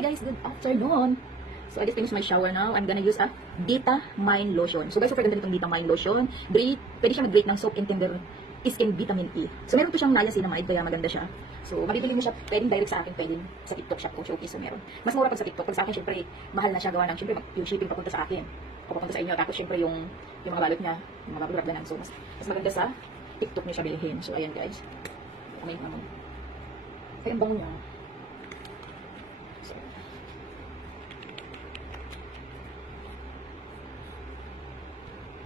Hi guys, good afternoon. So I just finished my shower now. I'm gonna use a Vitamine lotion. So guys, super ganda nitong Vitamine lotion. Great, pwede siya mag-great ng soap and tender skin vitamin E. So meron to siyang niacinamide, kaya maganda siya. So mabibili mo siya, pwedeng direct sa akin, pwedeng sa TikTok shop ko, showcase. So meron. Mas mura pag sa TikTok. Pag sa akin, syempre, mahal na siya gawa ng, syempre, yung shipping papunta sa akin. Papunta sa inyo. Tapos syempre yung mga balot niya, yung mga balot ganun. So mas maganda sa TikTok niyo siya bilhin. So ayan guys. Ano yung naman. Kaya ang bango niya.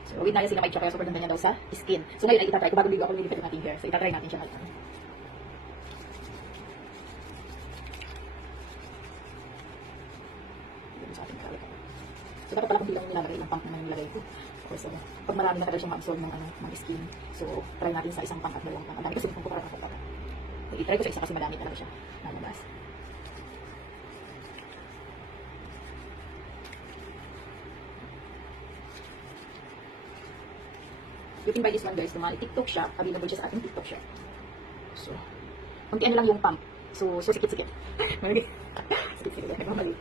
So, with niacinamide siya, kaya super ganda niya daw sa skin. So, ngayon ay itatry ko bago ligo ako nililipat yung ating hair. So, itatry natin siya ngayon. Sa ating kawit. So, dapat pala kung bilang yung nilagay, ilang pump naman yung nilagay ko. So, pag marami na talaga siyang ma-absorb ng skin. So, try natin sa isang pump at dalawang pump. Ang dami kasi kung para ako. So, itry ko sa isa kasi madami talaga siya. Nalabas. You can buy this one guys, sa mga TikTok shop, available siya sa ating TikTok shop. So, kuntian lang yung pump. So sikit-sikit. Sikit-sikit, nagmamali.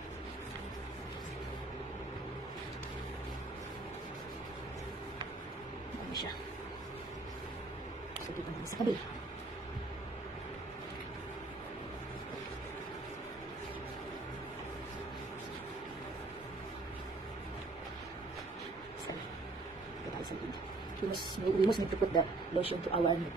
Ano siya? So, dito naman sa kabila. Sorry. Ito tayo sa lid. We must need to put the lotion to our neck.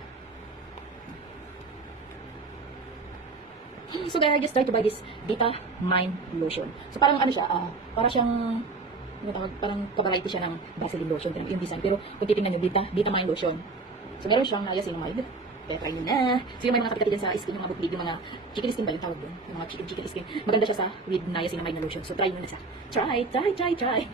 So guys, I just tried to buy this Vitamine lotion. So parang ano siya, para siyang parang ka-variety siya ng Vaseline lotion, yung design. Pero kung titingnan nyo, Vitamine lotion. So meron siyang niacinamide. Kaya try nyo na. So yung may mga kapit sa skin, yung mga buklig, yung mga chicken skin ba yung tawag doon? Yung mga chicken skin. Maganda siya sa with niacinamide na lotion. So try nyo na siya. Try.